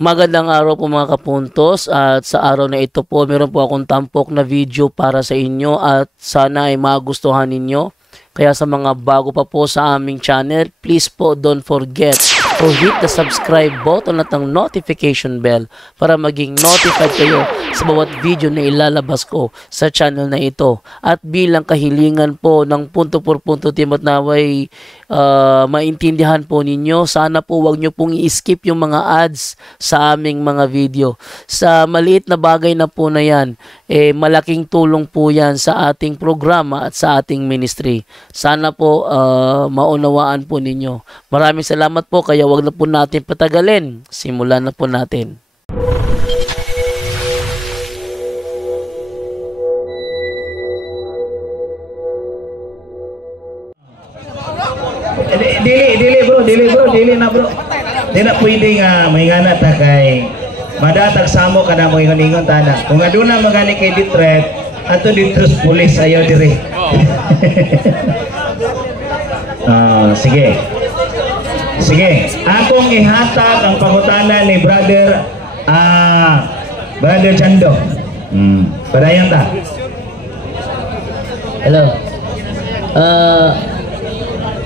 Magandang araw po mga kapuntos, at sa araw na ito po meron po akong tampok na video para sa inyo at sana ay magustuhan ninyo. Kaya sa mga bago pa po sa aming channel, please po don't forget to hit the subscribe button at ang notification bell para maging notified kayo sa bawat video na ilalabas ko sa channel na ito. At bilang kahilingan po ng punto por punto team at naway maintindihan po ninyo, sana po wag nyo pong i-skip yung mga ads sa aming mga video. Sa maliit na bagay na po na yan, malaking tulong po yan sa ating programa at sa ating ministry. Sana po maunawaan po ninyo. Maraming salamat po, kaya wag na po natin patagalin. Simulan na po natin. Dili na bro. Di na pwede nga mahingana ta kay madatag samo ka na mo ingon-ingon tana. Kung aduna magani kay ditret, ato dito sa pulis ayaw diri. Sige. Akong ihatag ang pangutana ni brother Chando. Padayon ta. Hello.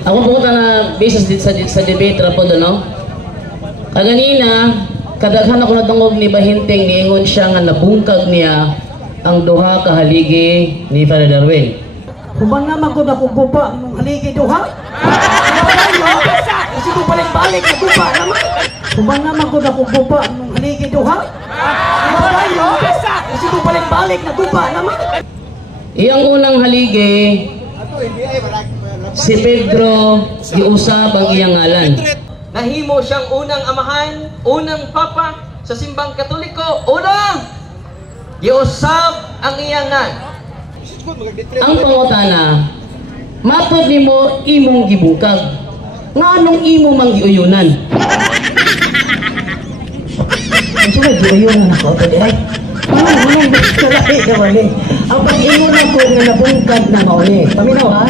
Ako po na basis sa debate rapo do no. Kaganina kadaghan ako natungog ni Bahinteng niingon siya nga nabungkag niya ang duha ka haligi ni Father Darwin. Human naman ko na kugupa nung haligi duha. Kasi ko balik na gupa naman. Human naman ko na kugupa nung haligi duha. Kasi ko balik na gupa naman. Iyang unang haligi si Pedro giusab ang iyang ngalan. Nahimo siyang unang amahan, unang papa sa simbang Katoliko. Unang giusab ang iyang ngalan. Ang pangutana, mapod nimo imong gibungkag. Nganong imo mang giuyunan? Ang sila giuyunan ako ito di ay. Anong gusto lahi naman eh. Ang pag-ingon ako nga nabungkag na mauli. Paminaw ha?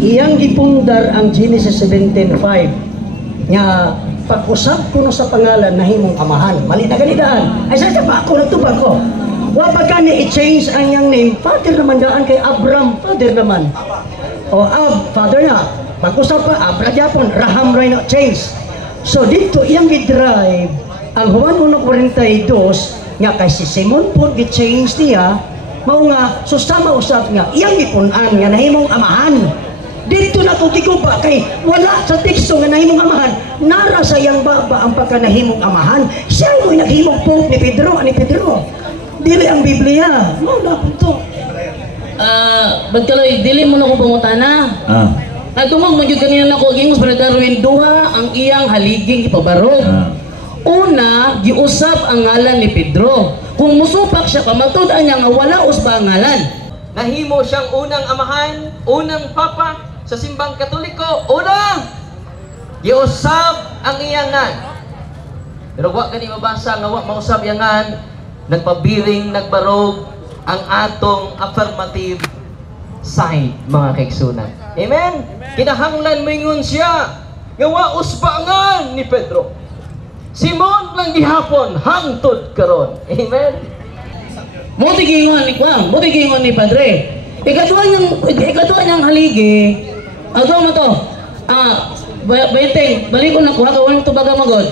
Iyang gipundar ang Genesis 17:5 nga pag-usap kuno sa pangalan na himong amahan. Mali na ganidaan. Ay sa pa ako nagtubag ko. Wa pa kani i-change ang iyang name. Father naman daan kay Abram, father naman. O father na. Pag-usap pa Abra Japon, Raham Ray na change. So dito iyang gidrive ang Juan 1:42 nga kay si Simon po gi-change niya mao nga susama usap nga iyang gipunan nga nahimong amahan. Dito na ko giguba kay wala sa teksto nga nahimong amahan. Nara sa iyang baba ang pagkanahimong amahan. Siya mo'y naghimong pope ni Pedro. Dili ang Biblia. Mo na punto. Bagkaloy, dili mo na ko pangutana. Nagtumag mo jud kanina nako gingos Brother Darwin duha ang iyang haliging ipabarog. Una, giusap ang ngalan ni Pedro. Kung musupak siya kamatud-an niya nga wala usba ang ngalan. Nahimo siyang unang amahan, unang papa sa simbang Katoliko. Unang giusab ang iyang ngalan. Pero wa kani mabasa nga wa mausab iyang ngalan, nagpabiring, nagbarog ang atong affirmative side, mga kaigsunan. Amen? Kinahanglan moingon siya nga wa usbangan ni Pedro. Simon lang gihapon hangtod karon. Amen? Muti gingon ni Padre. Ikatuwa niyang haligi. Agaw mo to. Bayenteng, balik ko na kuha ka walang tubaga magod.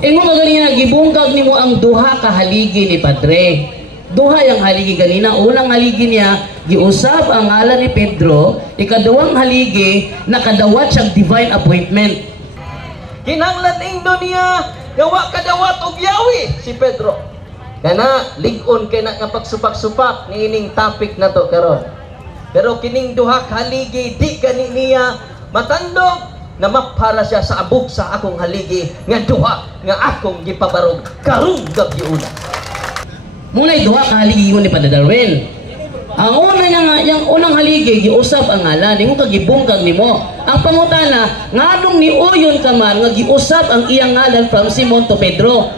Ingon mo ganina, gibungkag nimo ang duha ka haligi ni Padre. Duha yung haligi ganina. Unang haligi niya, giusap ang ngalan ni Pedro. Ikaduwang haligi, nakadawat siyang divine appointment. Kinahanglan ingdo niya gawa kadawat og yawi si Pedro. Kana lig-on kay na nga pagsupak-supak ni ining topic na to karon. Pero kining duha ka haligi di gani niya matandog na mapara siya sa abog sa akong haligi nga duha nga akong gipabarog karong gabiuna. Muna'y duha ka haligi ni Father Darwin. Ang una niya nga, yung unang haligi, giusap ang ngalan, yung kagibungkag ni mo. Ang pangutana, nganong ni Uyon ka man, nga giusap ang iyang ngalan from Simon to Pedro.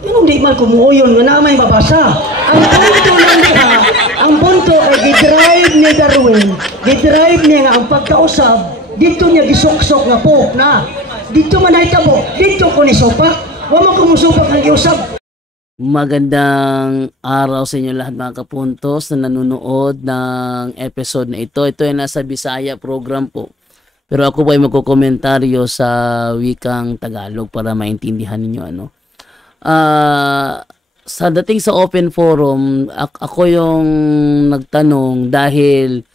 Yung di man kumuuyon nga na may mabasa. Ang punto lang niya, ang punto ay gidrive ni Darwin. Gidrive niya nga ang pagkausap, dito niya gisuksok nga po na. Dito man ay tabo, dito ko ni sopak. Wa mo kumusupak ang giusab. Magandang araw sa inyo lahat mga kapuntos na nanonood ng episode na ito. Ito ay nasa Bisaya program po. Pero ako po ay magkokomentaryo sa wikang Tagalog para maintindihan ninyo ano. Sa dating sa open forum, ako yung nagtanong dahil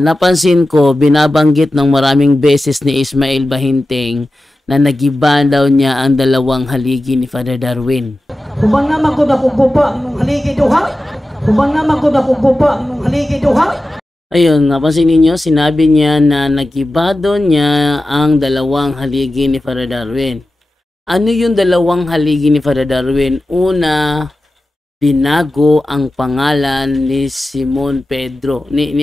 napansin ko binabanggit ng maraming beses ni Ismael Bahinteng na nagiba daw niya ang dalawang haligi ni Father Darwin. Hubang nga magod ako gupa nung haligi duha. Hubang nga magod ako gupa nung haligi duha. Ayun, napansin ninyo, sinabi niya na nagiba daw niya ang dalawang haligi ni Father Darwin. Ano yung dalawang haligi ni Father Darwin? Una, binago ang pangalan ni Simon Pedro. Ni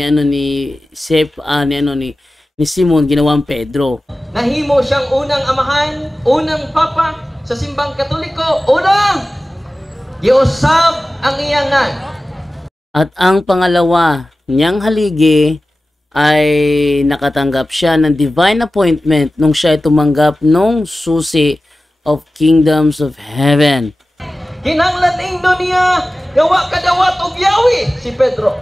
Simon ginawang Pedro. Nahimo siyang unang amahan, unang papa sa simbang Katoliko. Una, giusab ang iyangan. At ang pangalawa niyang haligi ay nakatanggap siya ng divine appointment nung siya ay tumanggap nung susi of kingdoms of heaven. Kinahanglan ingdo niya gawa kadawat og yawi si Pedro.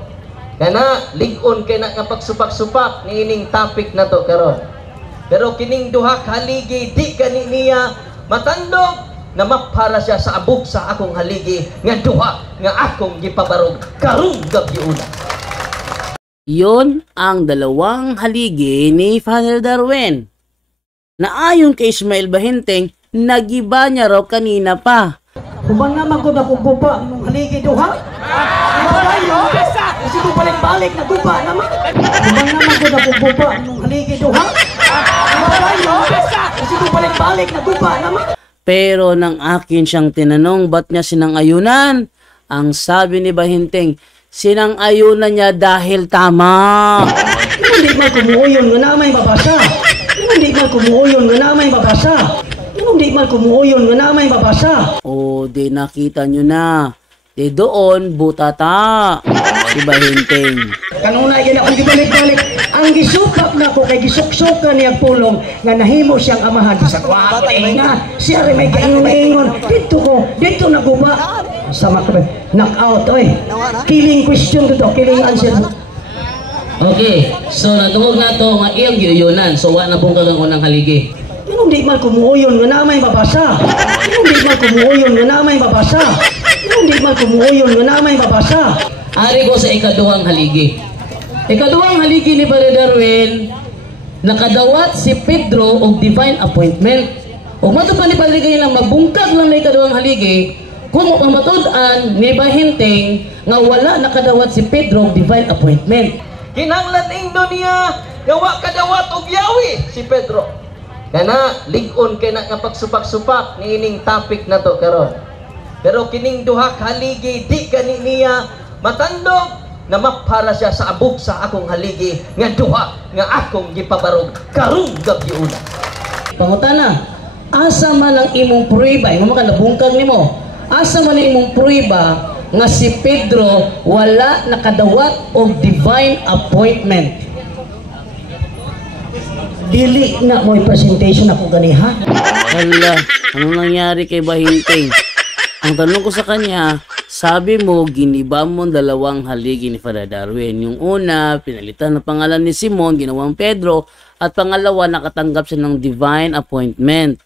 Kana lig-on kay na nga pagsupak-supak niining topic na to karon. Pero kining duha ka haligi di gani niya matandog na mapara siya sa abog sa akong haligi nga duha nga akong gipabarog karong gabiuna. Yon ang dalawang haligi ni Father Darwin. Na ayon kay Ismael Bahinteng, nagiba niya raw kanina pa. Hubang nga magod ako gupa nung haligi duha. Kasi ko balik-balik na gupa naman. Hubang nga magod ako gupa nung haligi duha. Kasi ko balik-balik na gupa naman. Pero nang akin siyang tinanong ba't niya sinangayunan, ang sabi ni Bahinteng, sinangayunan niya dahil tama. Hindi man kumuuyon nga namay mabasa. Hindi man kumuuyon nga namay mabasa. Hindi man kumuuyon nga namay mabasa. O di nakita nyo na. Di doon butata si Bahinteng. Kanuna yan ako gibalik-balik. Ang gisupak na ko kay gisuksukan niya pulong nga nahimo siyang amahan sa kwapo nga. Siya rin may kaingon-ingon. Dito naguba. Sama ka ba? Knock-out, oy. Killing question to, killing answer. Okay, so natungog na to nga iyang giuyunan. So wa na pong kagang unang haligi. Hindi man kumuuyon nga namay mabasa. Hindi man kumuuyon nga namay mabasa. Hindi man kumuuyon nga namay mabasa. Ari ko sa ikaduhang haligi. Ikaduhang haligi ni Father Darwin, nakadawat si Pedro og divine appointment. O matupan ni Padre kayo lang magbungkag lang na ikaduhang haligi, kung ang matud-an ni Bahinteng nga wala nakadawat si Pedro og divine appointment. Kinahanglan ingdo niya gawa kadawat og yawi si Pedro. Kana lig-on kay na nga pagsupak-supak niining topic na to karon. Pero kining duha ka haligi di gani niya matandog na mapara siya sa abog sa akong haligi nga duha nga akong gipabarog karong gabiuna. Pangutana, asa man ang imong prueba, imo ka nabungkag nimo. Asa man ang imong prueba nga si Pedro wala nakadawat og divine appointment. Dili na mo'y presentation ako ganiha. Hala, anong nangyari kay Bahinteng? Ang tanong ko sa kanya, sabi mo, giniba mo dalawang haligi ni Father Darwin. Yung una, pinalitan ng pangalan ni Simon, ginawang Pedro, at pangalawa, nakatanggap siya ng divine appointment.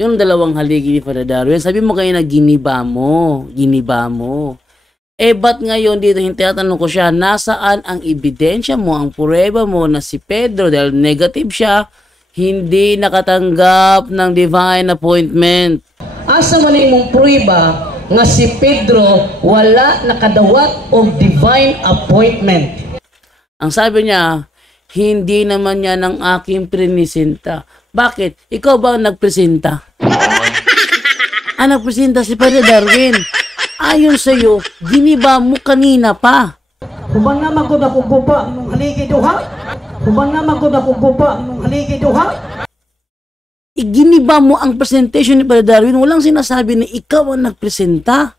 Yung dalawang haligi ni Father Darwin, sabi mo kayo na giniba mo. Ba't ngayon dito, tinatanong ko siya, nasaan ang ebidensya mo, ang pureba mo na si Pedro, dahil negative siya, hindi nakatanggap ng divine appointment. Asa man ang imong prueba nga si Pedro wala nakadawat og divine appointment. Ang sabi niya, hindi naman niya ng aking prinisenta. Bakit? Ikaw ba ang nagpresenta? Nagpresenta si Father Darwin. Ayon sa'yo, giniba mo kanina pa. Hubang nga magod ako gupa nung haligi duha. Hubang nga magod ako gupa nung haligi duha. Iginiba mo ang presentation ni Father Darwin, walang sinasabi na ikaw ang nagpresenta.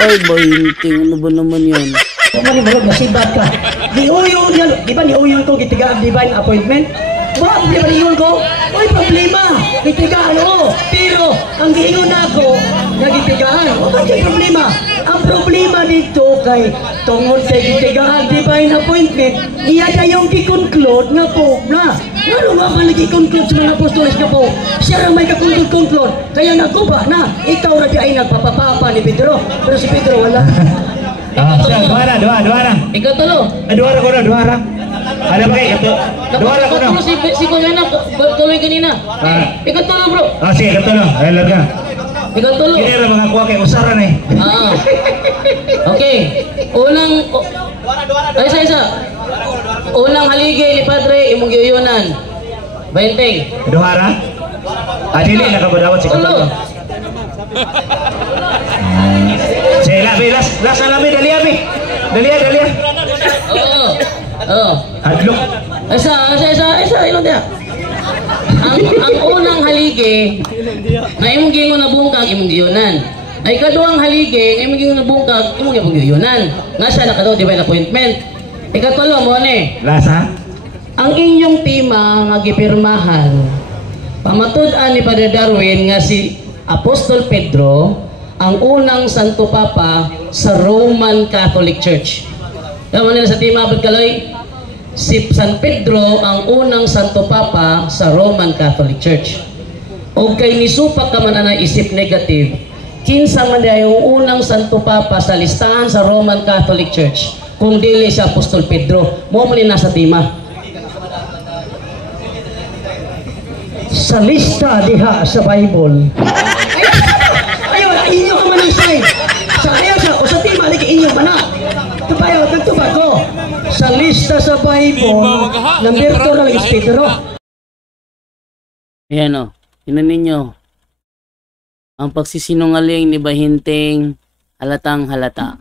Ay, Bahinteng, ano ba naman yan? Kung manibarog, nasibat ka. Niuyon yan, di ba niuyon ko gitiga ang divine appointment? Ba, problema ningon ko? May problema. Gitigaan o. Pero, ang giingon ako, nagitigaan. O ba yung problema? Ang problema dito kay tungod kay gitigaan, divine appointment, iya na yung gi-conclude nga po na. Ano nga man nag-conclude sa mga apostoles nga po? Siya lang may ka-conclude. Kaya naguba na, ikaw na di ay nagpapapapa ni Pedro. Pero si Pedro wala. Siya, dua na. Ikaw tulo. Dua ra. Ada ba ito? Dua ra ko na. Si Kuya na, tuloy kanina. Ikaw tulo bro. Sige, ito lang. Ay, larga. Ikaw tulo. Kini ra mga kuha kay usaran eh. Okay. Isa. Unang haligi ni Padre, imong giyunan. Bayenteng. Dua ra. Dili nakabadawat si Tulo. Kato. Sige, last na namin, Dalia. Oo. Adlok. Isa, ilong dia. Ang unang haligi, na imong gingon na bungkag, imong giyunan. Ay kaduang haligi, imong gingon na bungkag, imong giyunan. Nasa nakadaw, divine appointment. Ikatulo mo ni. Last ha? Ang inyong tema nga gipirmahan, pamatud-an ni Padre Darwin nga si Apostol Pedro, ang unang Santo Papa sa Roman Catholic Church. Tama nila sa tema, Abad Kaloy? Si San Pedro ang unang Santo Papa sa Roman Catholic Church. O kay nisupak ka man na isip negative, kinsa man niya yung unang Santo Papa sa listahan sa Roman Catholic Church, kung dili si Apostol Pedro, mo man nasa tema. Sa lista diha sa Bible. Ayun, inyo ka man ang sign. Sa ayaw siya, o sa tima, lagi inyo man na. Tupayo, nagtupa ko. Sa lista sa Bible, nambirto na lagi si Pedro. Ayan o, tinan ninyo. Ang pagsisinungaling ni Bahinteng, halatang halata.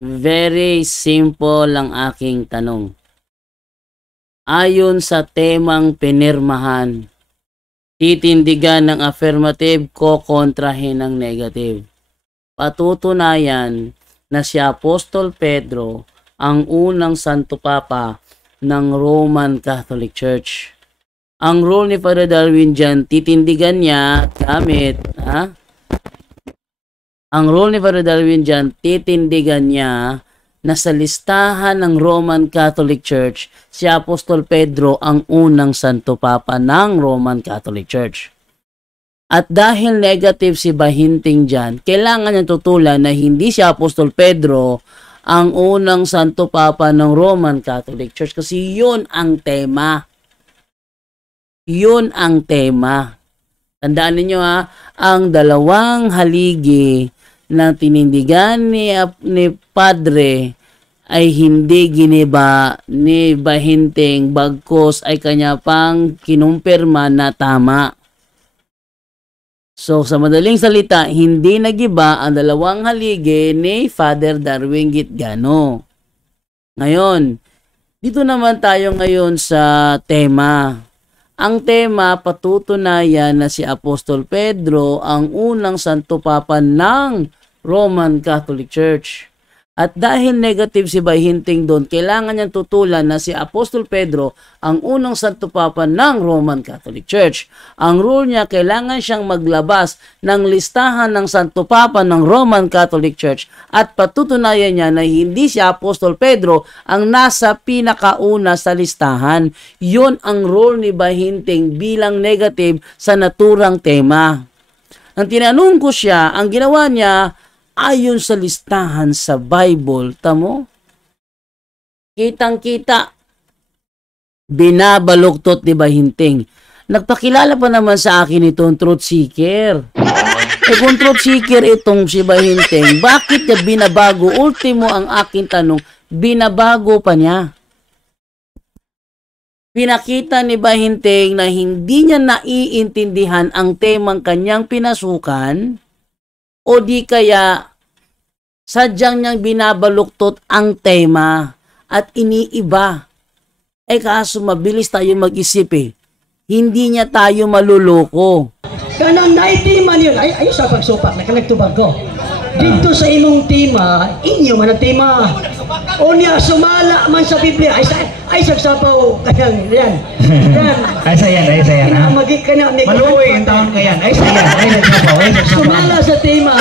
Very simple ang aking tanong. Ayon sa temang pinirmahan, titindigan ng affirmative, kokontrahin ng negative. Patutunayan na si Apostol Pedro ang unang Santo Papa ng Roman Catholic Church. Ang rule ni Father Darwin dyan, titindigan niya gamit, Ang rule ni Father Darwin dyan, titindigan niya na sa listahan ng Roman Catholic Church, si Apostol Pedro ang unang Santo Papa ng Roman Catholic Church. At dahil negative si Bahinteng dyan, kailangan niya tutulan na hindi si Apostol Pedro ang unang Santo Papa ng Roman Catholic Church kasi yun ang tema. Yun ang tema. Tandaan ninyo ang dalawang haligi na tinindigan ni Padre ay hindi giniba ni Bahinteng bagkos ay kanya pang kinumpirma na tama. So sa madaling salita, hindi nagiba ang dalawang haligi ni Father Darwin Gitgano. Ngayon, dito naman tayo ngayon sa tema. Ang tema, patutunayan na si Apostol Pedro ang unang Santo Papa ng Roman Catholic Church. At dahil negative si Bahinteng doon, kailangan niyang tutulan na si Apostol Pedro ang unang Santo Papa ng Roman Catholic Church. Ang rule niya, kailangan siyang maglabas ng listahan ng Santo Papa ng Roman Catholic Church at patutunayan niya na hindi si Apostol Pedro ang nasa pinakauna sa listahan. Yun ang rule ni Bahinteng bilang negative sa naturang tema. Ang tinanong ko siya, ang ginawa niya, ayon sa listahan sa Bible, tamo? Kitang-kita. Binabaluktot ni Bahinteng. Nagpakilala pa naman sa akin itong truth seeker. Kung truth seeker itong si Bahinteng, bakit niya binabago? Ultimo ang aking tanong, binabago pa niya. Pinakita ni Bahinteng na hindi niya naiintindihan ang temang kanyang pinasukan, o di kaya sadyang niyang binabaluktot ang tema at iniiba. Kaso mabilis tayo mag-isip Hindi niya tayo maluloko. Kanang naitima yun, ay sa pagsupak, nakalagtubag ko. Dito sa imong tema, inyo man ang tema. O niya, sumala man sa Biblia, ay sagsapaw, kayang yan. Yan. Ay sayan, ha? Inamagi ka na. Maluwi yung taon ka yan. Ay sayan, ay nagsapaw, ay nagsapaw. Sumala sa tema,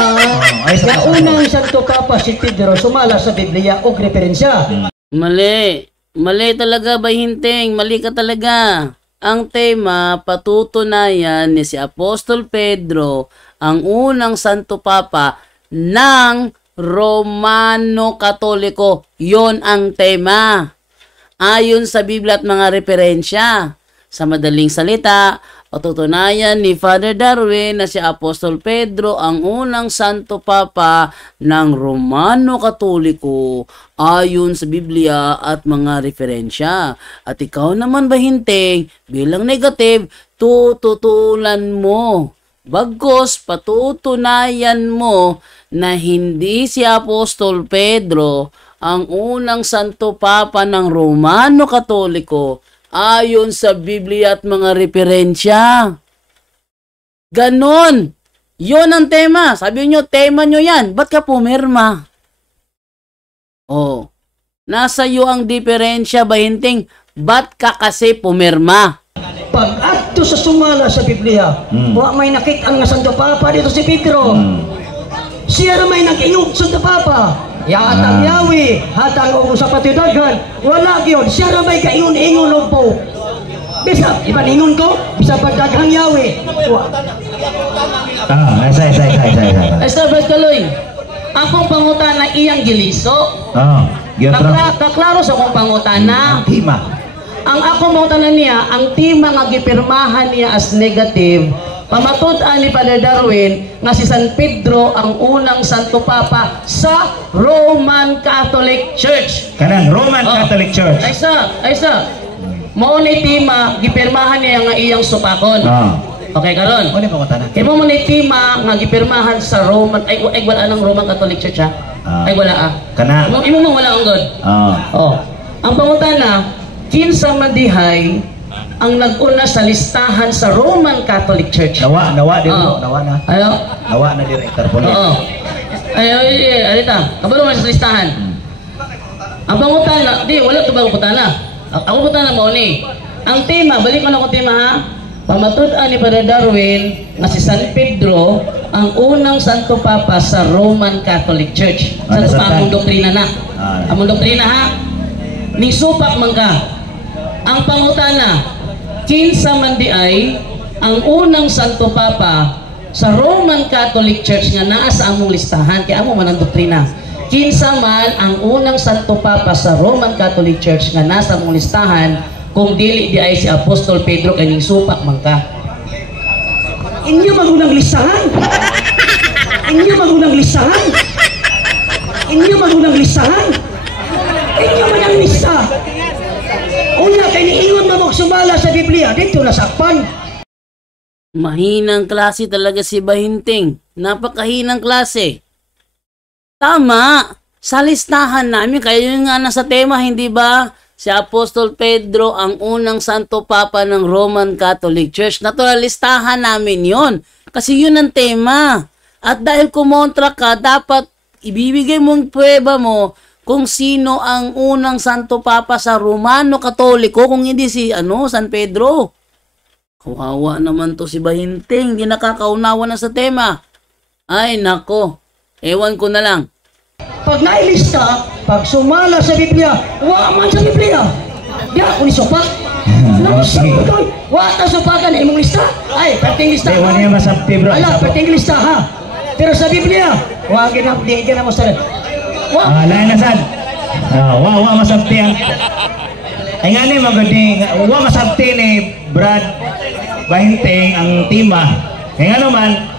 ay, na unang Santo Papa si Pedro, sumala sa Biblia o referensya. Mali. Mali talaga, Bahinting. Mali ka talaga. Ang tema, patutunayan ni si Apostol Pedro, ang unang Santo Papa ng Romano Katoliko. Yon ang tema. Ayon sa Biblia at mga referensya. Sa madaling salita, patutunayan ni Father Darwin na si Apostol Pedro ang unang Santo Papa ng Romano Katoliko ayon sa Biblia at mga referensya. At ikaw naman, Bahinting, bilang negative, tututulan mo. Bagkus, patutunayan mo na hindi si Apostol Pedro ang unang Santo Papa ng Romano Katoliko ayon sa Biblia at mga referensya. Ganon. Yon ang tema. Sabi nyo, tema nyo yan. Ba't ka pumirma? Oh. Nasa iyo ang diferensya, Bahinting. Ba't ka kasi pumirma? Pag adto sa sumala sa Biblia, wa may nakit-an nga Santo Papa dito si Pedro. Siya na may nag-ingog Santo Papa. Hatang yawi, hatang og sa patidaghan, wala gyud. Siya na may kaingon-ingon og po. Bisa, ipaningon ko, bisa pagdaghang yawi. Ay Esther Kaloy, akong pangutana iyang giliso. Kaklaro sa akong pangutana. Tima. Ang akong pangutana niya, ang tema nga gipirmahan niya as negative, pamatud-an ni Father Darwin nga si San Pedro ang unang Santo Papa sa Roman Catholic Church. Kanang Roman Catholic Church. Ay sa. Mao ni tema gipirmahan niya nga iyang supakon. Okay karon. Ano pa ko tanan? Kay mo ni tema nga gipirmahan sa Roman ay wala nang Roman Catholic Church ha. Ay wala Kana. Imo mo wala ang god. Ang pangutana, kinsa man dihay ang nag-una sa listahan sa Roman Catholic Church. Nawa dito, nawa na. Ayo. Nawa na director po. Alita, kabalo man sa listahan. Ang pangutana, di wala to ba putana. Ako putana mo ni. Ang tema, balik ko na ko tema ha. Pamatud-an ni Father Darwin nga si San Pedro ang unang Santo Papa sa Roman Catholic Church. Sa among doktrina na. Among doktrina ha. Ning supak man ka. Ang pangutana, kinsa man di ay ang unang Santo Papa sa Roman Catholic Church nga naa sa among listahan, kaya amo man ang doktrina. Kinsa man ang unang Santo Papa sa Roman Catholic Church nga nasa among listahan, kung dili di ay si Apostol Pedro kaning supak man ka. Inyo magunang listahan. Inyo magunang listahan. Inyo magunang listahan. Inyo man ang lista. Una kay niingon na magsumala sa Biblia, dito nasakpan. Mahinang klase talaga si Bahinting. Napakahinang klase. Tama. Sa listahan namin, kaya yun nga nasa tema, hindi ba? Si Apostol Pedro ang unang Santo Papa ng Roman Catholic Church. Natural, listahan namin yon. Kasi yun ang tema. At dahil kumontra ka, dapat ibibigay mong prueba mo kung sino ang unang Santo Papa sa Romano Katoliko, kung hindi si San Pedro. Kawawa naman to si Bahinting, hindi nakakaunawa na sa tema. Ay nako, ewan ko na lang. Pag nailista, pag sumala sa Biblia, wa man sa Biblia. Di ako ni supak. Nausap ko doon. Wa ta supakan na imong lista. Ay, perting lista. Ewan niya masabti bro. Ala, perting lista ha. Pero sa Biblia, wa ginapdi mo sa lain na sad. Wa masabti ang. Ay nga ni magudi, wa masabti ni Brad Bahinting ang tema. Ay nga naman,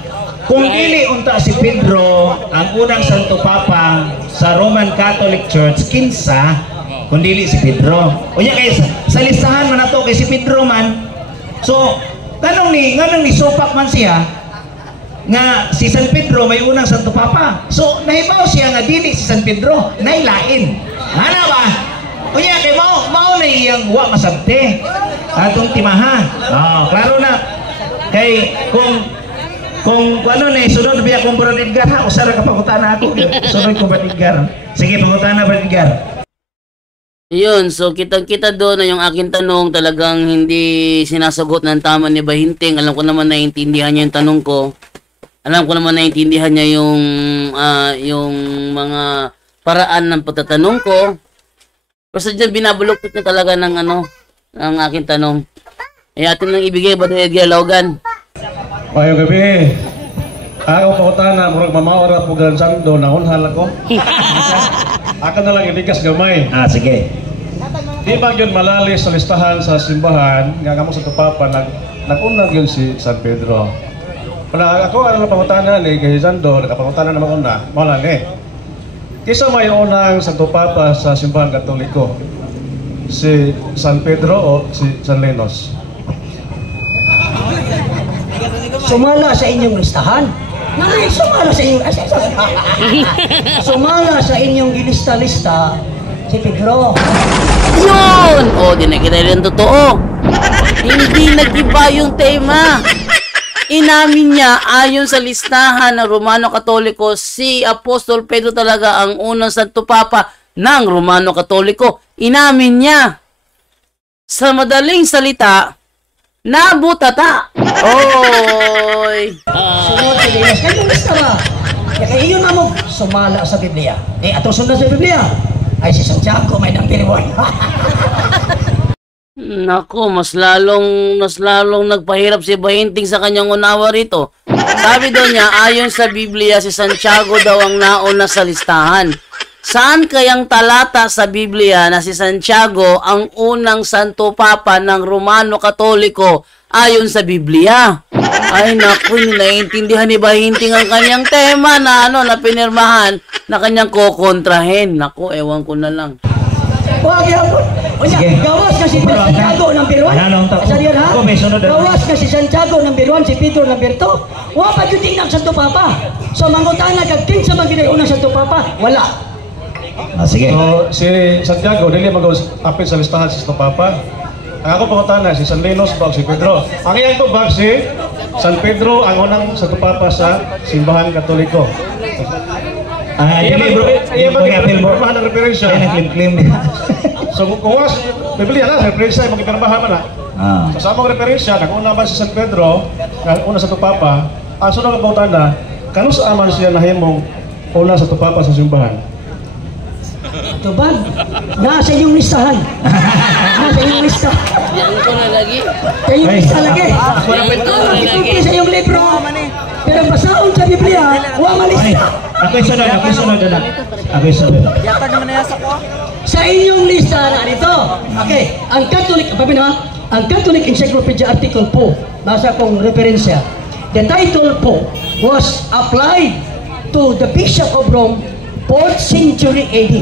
kung dili unta si Pedro ang unang Santo Papa sa Roman Catholic Church, kinsa kung dili si Pedro. Unya kay sa listahan man nato kay si Pedro man. So, nganong ni supak man siya nga si San Pedro may unang Santo Papa. So, nahibaw siya nga dili si San Pedro, nailain. Ana ba? Unya kay mao na iyang wa masabte atong timahan. Klaro na. Kay kung Kung ano na sunod biya kong Brad Edgar ha, usara ka pangutana ako. Sunod ko Brad Edgar. Sige, pangutana Brad Edgar. Yun, so kitang-kita doon na yung aking tanong talagang hindi sinasagot ng tama ni Bahinting. Alam ko naman naiintindihan niya yung tanong ko. Alam ko naman naiintindihan niya yung mga paraan ng pagtatanong ko. Basta dyan binabuloktot niya talaga ng ng aking tanong. Ay atin lang ibigay ba Edgar Laugan? Mayong gabi. Ako pangutana, murag mamawara po Gran Sando, naunhal ako. Ako na lang iligas gamay. Ah, sige. Di ba yun malalis sa listahan sa simbahan, nga kamo sa Tupapa, nag-unag yun si San Pedro. Pala ako, ano na pangutana ni kay Sando, nakapangutana naman una, mawala ni. Kisa may unang San Tupapa sa simbahan Katoliko? Si San Pedro o si San Lenos? Sumala sa inyong listahan. Nanay, sumala sa inyong... Sumala sa inyong ilista-lista si Pedro. Yun! O, di na kita rin totoo. Hindi nag-iba yung tema. Inamin niya, ayon sa listahan ng Romano Katoliko, si Apostol Pedro talaga ang unang Santo Papa ng Romano Katoliko. Inamin niya. Sa madaling salita, nabutata. Oy! Sunod si Lenos. Kanyang lista ba? Kaya iyon na mo, sumala sa Biblia. Atong sunod sa Biblia, ay si Santiago may number 1. Nako, mas lalong nagpahirap si Bahinting sa kanyang unawa rito. Sabi daw niya, ayon sa Biblia, si Santiago daw ang nauna sa listahan. Saan kayang talata sa Biblia na si Santiago ang unang Santo Papa ng Romano Katoliko ayon sa Biblia? Ay naku, naiintindihan ni Bahinting ang kanyang tema na na pinirmahan na kanyang kokontrahin. Naku, ewan ko na lang. Huwag yan po. Sige. Gawas na si Santiago number 1. Anong ta- Asa diyan ha? Ako, may sunod na- Gawas na si Santiago number 1, si Pedro number 2. Huwag pa yun ng Santo Papa. So mangutana kag kinsa man ginay unang Santo Papa? Wala. Ah, sige. So, si Santiago, dili mag-apit sa listahan si Santo Papa. Ang ako pangutana, si San Lenos ba o si Pedro? Ang iyang tubag si San Pedro, ang unang Santo Papa sa simbahan Katoliko. Ah, Iya dili bro. Iya ba Apil bro. ng referensya? Ay, nag-claim niya. So kung was, Biblia na, referensya, magkipirmahan man na. Ah. Sa samang referensya, nag-una ba si San Pedro, una sa Tupapa, ang sunod ang pautanda, kano sa aman siya nahimong una sa Tupapa sa simbahan? Tubag. Nasa iyong listahan. Nasa iyong lista. Yan ko na lagi. Sa iyong lista lagi. Ituti sa iyong libro. Pero basaon sa Biblia, huwag Ay, malista. ako'y sunod na. Ako'y sunod. Sa inyong lista na dito. Okay, ang Catholic Encyclopedia Article po, nasa kong referensya. The title po was applied to the Bishop of Rome 4th century AD.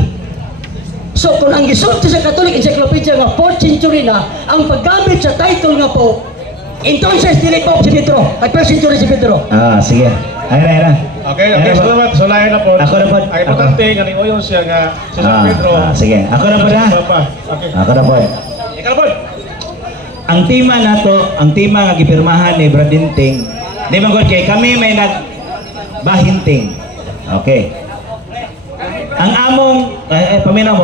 So kung ang gisulti sa Catholic Encyclopedia nga 4th century na, ang paggamit sa title nga po, entonces dili po si Pedro, ay 1st century si Pedro. Ah, sige. Ayun. Okay, salamat. So lain na po. Ako na po. Ang importante, nga uyon siya nga si San Pedro. Sige. Ako na po na. Papa. Okay. Ako na po. Ikaw na po. Ang tema nato, ang tema nga gipirmahan ni Brad Dinting. Di ba God kay kami may nagbahinting. Okay. Ang among paminaw.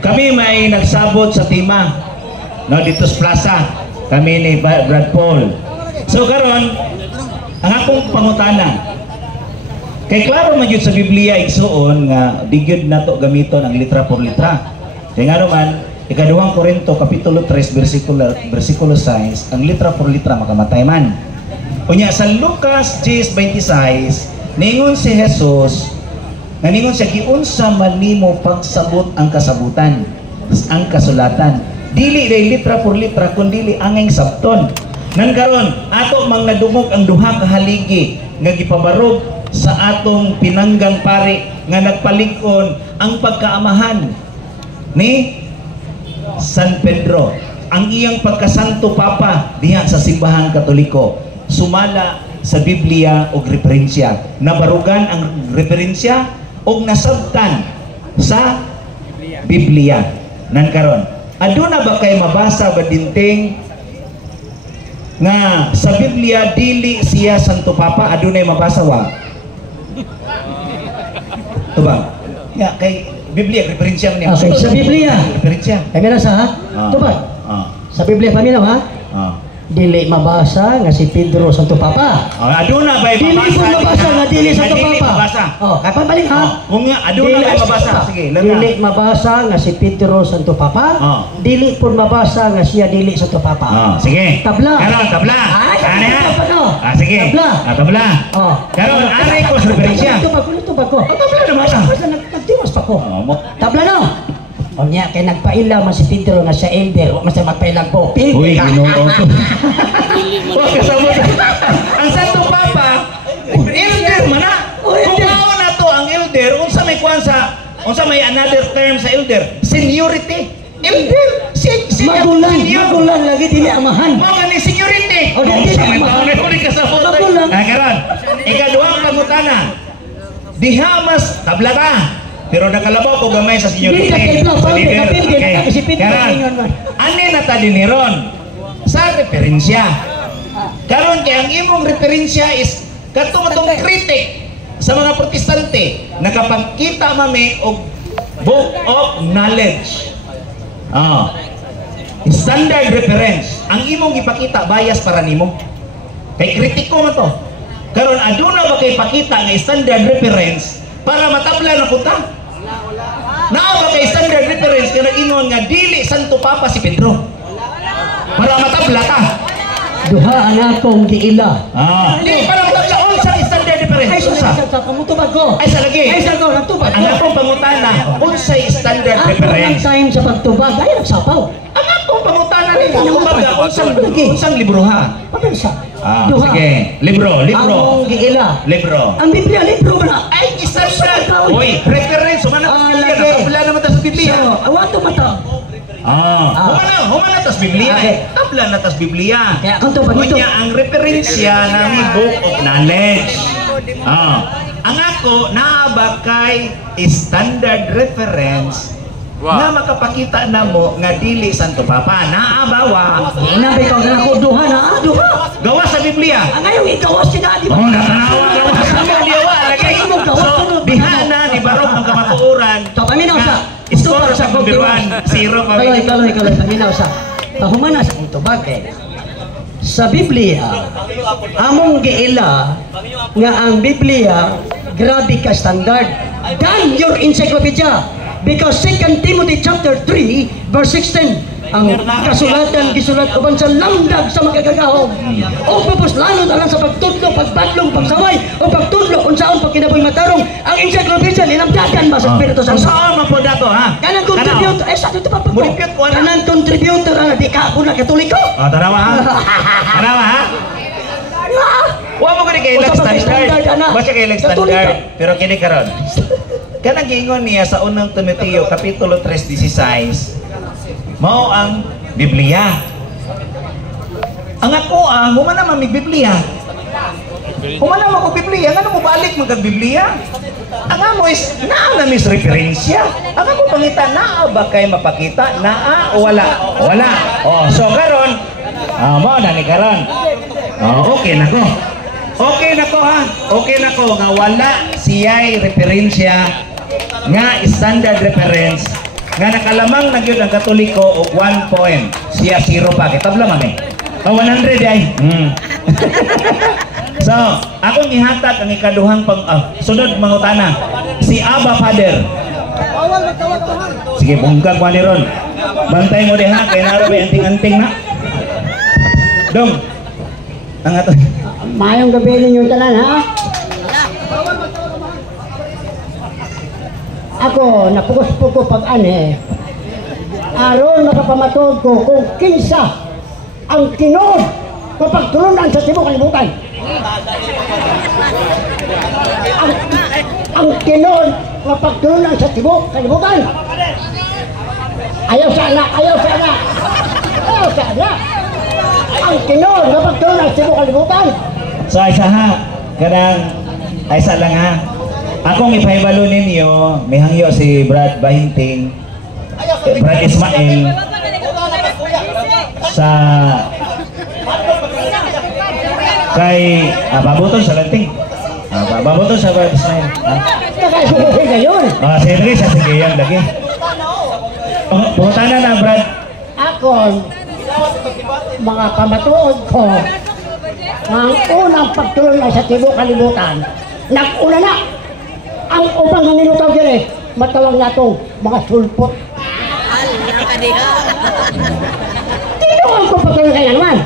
Kami may nagsabot sa tema. No, dito sa plaza. Kami ni Brad Paul. So karon ang akong pangutana. Kay klaro man gyud sa Biblia igsuon nga digyud nato gamiton ang litra por litra. Kay nga naman ikaduhang Korinto kapitulo 3 bersikulo 6 ang litra por litra makamatay man. Unya sa Lucas 10:26 ningon si Jesus naningon siya giunsa man nimo pagsabot ang kasabutan ang kasulatan dili day litra por litra kundi angay sabton. Nan karon ato mang nadumog ang duha ka haligi nga gipabarog sa atong pinanggang pari nga nagpalig-on ang pagkaamahan ni San Pedro, ang iyang pagkasanto papa diha sa simbahan Katoliko, sumala sa Biblia og referensya, nabarugan ang referensya og nasabtan sa Biblia. Nan karon aduna ba kay mabasa ba Dinting nga sa Biblia dili siya Santo Papa, adunay mabasa wa? Ito ba? Ya, kay Biblia referensya man niya. Okay, sa Biblia. Referensya. Ay meron sa ha? Ito ba? Sa Biblia paminaw ha? Dili mabasa nga si Pedro Santo Papa. Aduna ba Dili po mabasa nga dili Santo Dili Papa. mabasa. Oh, kapan balik ha? Kung nga aduna ba mabasa? Sige, Dili mabasa nga si Pedro Santo Papa. Dili po mabasa nga siya dili Santo Papa. Sige. Tabla. Karon tabla. Ano ya? Sige. Tabla. Tabla. Oh. Karon ari ko sa referensya. Ito ba ko? Tabla na basa. Basta nagtiwas pa ko. Tabla no. O niya, kay nagpailaw man si Pedro nga siya elder, o masa magpailang po. Uy, ginoo to. Huwag kasama sa... Ang Santo Papa, elder man na. Kung mao na to ang elder, unsa may kuwan sa... Unsa may another term sa elder? Seniority. Elder. Magulan lagi, dili amahan. Mao ka ni seniority. O, dili Unsa may amahan. taon na kasama. Magulan. Karon, ikaduhang pangutana. Diha mas tabla ka. Pero nakalabaw ko gamay sa seniority. Hindi ka Sa leader. kapil, Karon, ani na ta diniron sa referensya. Karon kay ang imong referensya is katong critic sa mga protestante nakapagkita mami og book of knowledge. Standard reference. Ang imong ipakita bias para nimo. Kay kritiko man to. Karon aduna ba kay pakita nga standard reference para matabla na punta? Naa ba kay standard reference nga nag-ingon nga dili Santo Papa si Pedro? Para matabla ka. Duha ang akong giila. Di para matabla unsa standard reference? Ay, Unsa? sa pamutubag ko. Ay sa lagi. Ay, sa ko, nagtubag Ang ko. akong pangutana, unsay standard Ako ang reference? time sa pagtubag, ay nagsapaw. Ang akong pangutana ni Ay, kumbaga unsang lagi. libro ha? Papansa. Sige. Libro. Akong giila. Libro. Ang Biblia, libro na. Ay, standard. Uy, reference. Humana sa Biblia. lagi. Nakabla naman ta sa Biblia. So, awato mata. Humana tas Biblia. Okay. Tabla na tas Biblia. Kaya kung to ba dito? Kunya ang referensya na ni Book of Knowledge. Ang ako naaba kay standard reference na makapakita na mo nga dili Santo Papa. Naabawa. Inabi ko na ako duha na. Duha. Gawa sa Biblia. Ang ngayon, ikawas si Daddy. Natanawa gawa sa Biblia. Lagi. So, bihana ni Barok ng kamatuuran. So, paminaw sa. Score sa kumbiruan. 0 pa. Kaloy. Paminaw sa. Pahumanas ang tubag eh. Sa Biblia, among giila nga ang Biblia grabe ka standard than your encyclopedia, because 2 Timothy chapter 3 verse 16 ang kasulatan gisulat uban sa lamdag sa magagahom o papuslanod alang sa pagtudlo, pagbadlong, pagsaway o pagtudlo unsaon pagkinabuhi matarong ang encyclopedia linamdagan ba sa Espiritu Santo. Saan man po dato ha? Kanang contributor, sa ito pa po. Mulipyot ko, ano? Kanang contributor, di ka ako na katoliko. Tanawa ha? Tanawa ha? Wa mo kini kay O, sa standard. standard, ana. Basta kay Katoliko. standard. Pero kini karon. Kanang giingon niya sa unang Timoteo kapitulo 3:16. Mao ang Biblia. Ang ako humana man mig Biblia. Humana man ko Biblia, ngano mo balik mo kag Biblia? Ang amo is naa na mis referensya. Ang amo pangita naa ba kay mapakita naa o wala? Wala. So karon mao na ni karon. Okay na ko. Okay na ko ha. Okay na ko nga wala siya'y referensya nga standard reference nga nakalamang na gyud ang Katoliko og 1 point. Siya 0 pa. Kitabla man eh. 100 ay. So, akong ihatag ang ikaduhang sunod mangutana. Si Abba Father. Sige, bunggag mo ni ron. Bantay mo diha kay naro may anting-anting na. Dong. Ang ato. Mayong gabi ninyo tanan, ha? Ako, napukos-puko pag-ane. Aron makapamatod ko kung kinsa ang tinud kapagtulunan sa tibok kalibutan. Ang tinud kapagtulunan sa tibok kalibutan. Ayaw sana. Ang tinud kapagtulunan sa tibok kalibutan. So, isa ha. Kadang, isa lang ha. Akong ipahibalo ninyo, may hangyo si Brad Bahinting, Brad Ismael, sa Kay babuton sa lanting. Babuton sa Brad Ismail. Nakasukuhin ngayon. Sige, sige yan lagi. Pungutanan na Brad. Ako, mga kamatuod ko, ang unang pagtulong na sa tibo kalibutan, nag-una na. Ang ubang ng nilutaw dyan matawag na itong mga sulpot. Tinungan ko pagtulong kayo naman.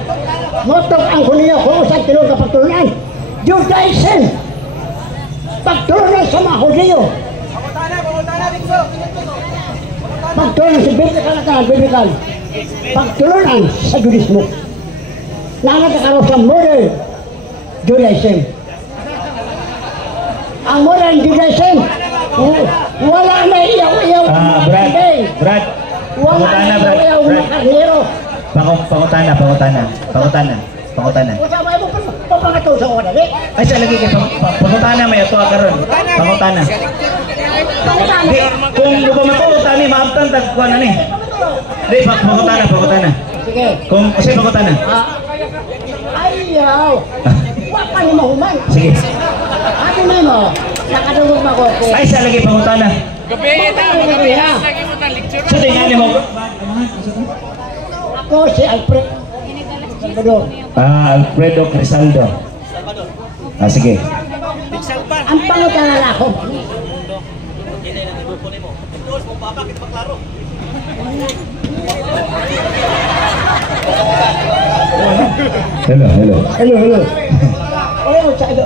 Motog ang kuninyo kung saan tinungan ka pagtulungan. Judaism. Pagtulungan sa mga Hudyo. Pagtulungan sa Biblikal. Pagtulungan sa Judismo. Nakakakaroon sa modern Judaism. Ang modern Judaism, wala na iyaw-iyaw Brad. wala na iyaw-iyaw na karnero. Pangutana. Masabay mo pa pangatong sa oras eh. Ay, sa lagi kay pangutana may ato karon. Pangutana. Di, kung mapamatutan ni maabtan tagkuan na ni. Di, pangutana. Sige. Kung kasi pangutana. Ayaw. Wala pa yung mahuman. Sige. Ano na mo? Nakadungog mo ko. Ay, sa lagi pangutana. So, tingnan mo. Ako si Alfred Salvador. Alfredo Crisaldo. Sige. Ang pangutana na ako. Hello. Oh, sa ilo.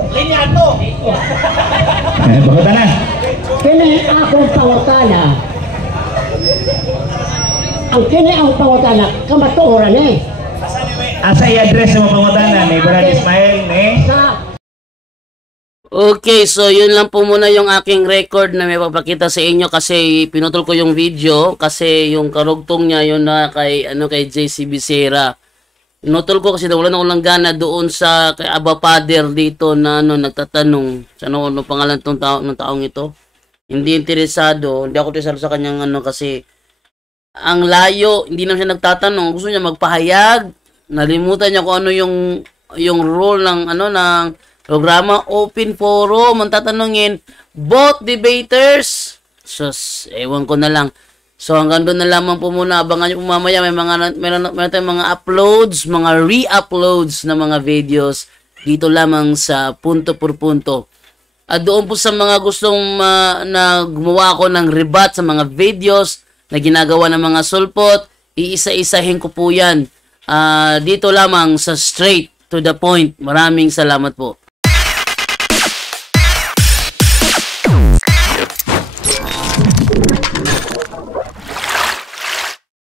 Pangutana. Kini akong pangutana. Kini ang pangutana, kamatuoran eh. Asa i-address mo pangutana ni Brad Ismail ni? Okay, so yun lang po muna yung aking record na may papakita sa inyo kasi pinutol ko yung video kasi yung karugtong niya yun na kay JC Becerra. Pinutol ko kasi wala na akong langgana doon sa kay Aba Father dito na nagtatanong sa ano pangalan ng taong ito. Hindi interesado sa kanyang kasi ang layo, hindi na siya nagtatanong, gusto niya magpahayag. Nalimutan niya kung ano yung role ng ng programa, open forum, ang tatanungin both debaters. Sus, ewan ko na lang. So hanggang doon na lamang po muna. Abangan niyo po mamaya meron tayong mga uploads, mga re-uploads na mga videos dito lamang sa Punto por Punto. At doon po sa mga gustong na gumawa ako ng rebut sa mga videos na ginagawa ng mga sulpot, iisa-isahin ko po yan dito lamang sa straight to the point. Maraming salamat po.